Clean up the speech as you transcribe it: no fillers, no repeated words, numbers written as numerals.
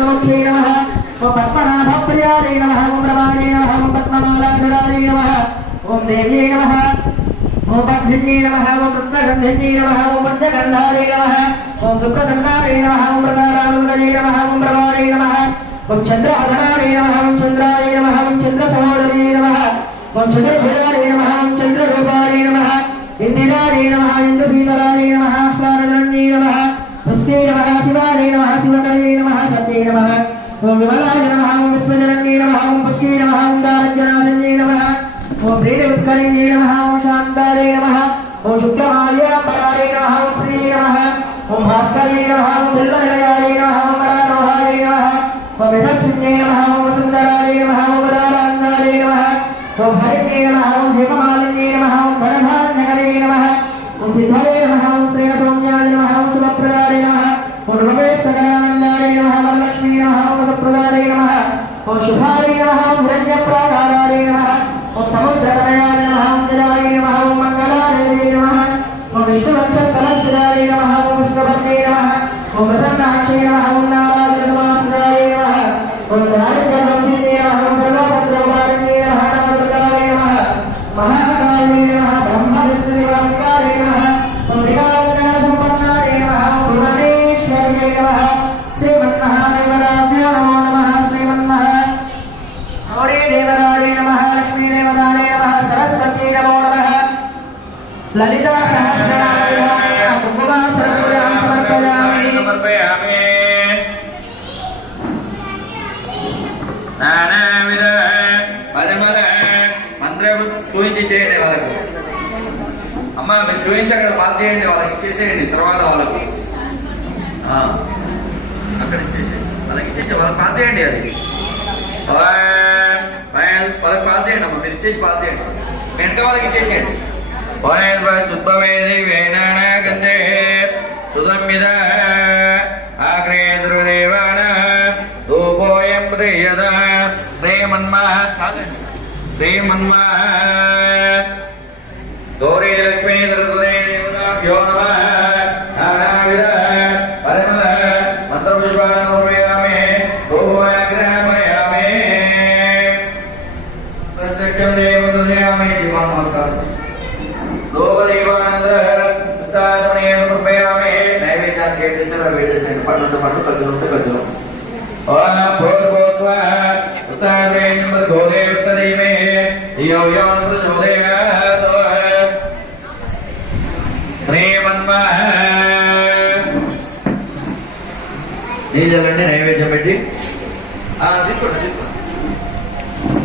पद्ममुख्यै नमः ओम पद्मनाभप्रियायै नमः ओम प्रभायै नमः ओम पद्ममालाधरायै नमः ओम देव्यै नमः ओम पद्मिन्यै नमः ओम रत्नगन्धिन्यै नमः ओम पद्मगन्धायै नमः ओम सुप्रसन्नायै नमः ओम प्रसादानन्दयै नमः ओम प्रभायै नमः ओम चंद्रवदनायै नमः ओम चंद्रायै नमः ओम चंद्रसहोदर्यै नमः ओम चंद्रभुजायै नमः ओम चंद्ररूपायै नमः इंदिरायै नमः इंद्रसीतलायै नमः आह्लादजनन्यै नमः पुष्टे नमः शिवायै नमः शिवकर्यै नमः सत्यै नमः ओम विमलाय नमः ओम विश्वजनन्यै नमः ओम पुष्टे नमः ओम दारज्ञनाशन्यै नमः ओम प्रीतिपुष्करिण्यै नमः ओम शान्तायै नमः ओम शुक्लमाल्याम्बरायै नमः ओम श्रीयै नमः ओम भास्कर्यै नमः ओम बिल्वनिलयायै नमः ओम वरारोहायै नमः ओम यशस्विन्यै नमः ओम वसुन्धरायै नमः ओम वदारान्नायै नमः ओम हरिण्यै नमः ओम हेममालिन्यै नमः ओम धनधान्यकरे नमः ओम सिद्धये नमः ओम श्रेयसौम्याय नमः ओम शुभप्रदाय नमः ओम रमेशकरानन्दाय नमः वरलक्ष्मी नमः ओम वसप्रदाय नमः ओम शुभाय नमः ओम हिरण्यप्राकाराय नमः ओम समुद्रतनयाय नमः ओम जलाय नमः ओम मंगलाय नमः ओम विष्णुवक्षस्थलस्थिताय नमः ओम विष्णुभद्रे नमः ओम प्रसन्नाक्षे नमः ओम नारायणसमाश्रयाय नमः ओम दारिद्र्यवंशिते नमः ओम सर्वभद्रवारिण्ये नमः नवदुर्गाय नमः महाकाले नमः ब्रह्म विष्णुनिवासाय नमः ओम विकाससम्पन्नाय नमः ओम भुवनेश्वर्यै नमः श्रीमन्महादेवताभ्यो नमो नमः श्रीमन्महा देवराय नमः लक्ष्मी देवताय नमः सरस्वती नमो नमः ललिता सहस्रनामाय कुंकुमाक्षरपूजां समर्पयामि నానావిధ పరిమళ మంత్రము చూయించి చేయండి వాళ్ళకి. అమ్మ మీరు చూయించి అక్కడ పాస్ చేయండి, వాళ్ళకి ఇచ్చేసేయండి. తర్వాత వాళ్ళకి అక్కడ ఇచ్చేసేయండి, వాళ్ళకి ఇచ్చేసి వాళ్ళకి పాస్ చేయండి. అది వాళ్ళకి పాస్ చేయండి అమ్మ, మీరు ఇచ్చేసి పాస్ చేయండి. వెంట వాళ్ళకి ఇచ్చేసేయండి. శుద్ధమేది వేనాగంధే సుధమ్మిద ఆగ్రే ధ్రువదేవాన ధూపోయం ప్రియద శ్రీమన్మా శ్రీమన్మా గౌరీ లక్ష్మీ సరస్వతీ దేవతాభ్యో నమః నానావిధ పరిమళ మంత్రపుష్పాన్ని సమర్పయామి ధూపమాగ్రహయామి ప్రత్యక్షం దేవం దర్శయామి. జీవాన్ నమస్కారం. ధూపదీపానంద శుద్ధాచమనీయం సమర్పయామి. నైవేద్యానికి ఏం చేశారో వేసేయండి. పండు పండు ఖర్జూరం ఉంటే ఖర్జూరం. ఓం భూర్భువః ఉత్తరేణ గోదేవతరీమే ధియో యో న ప్రచోదయాత్. శ్రీమన్మః నీళ్ళండి నైవేద్యం పెట్టి తీసుకోండి తీసుకోండి.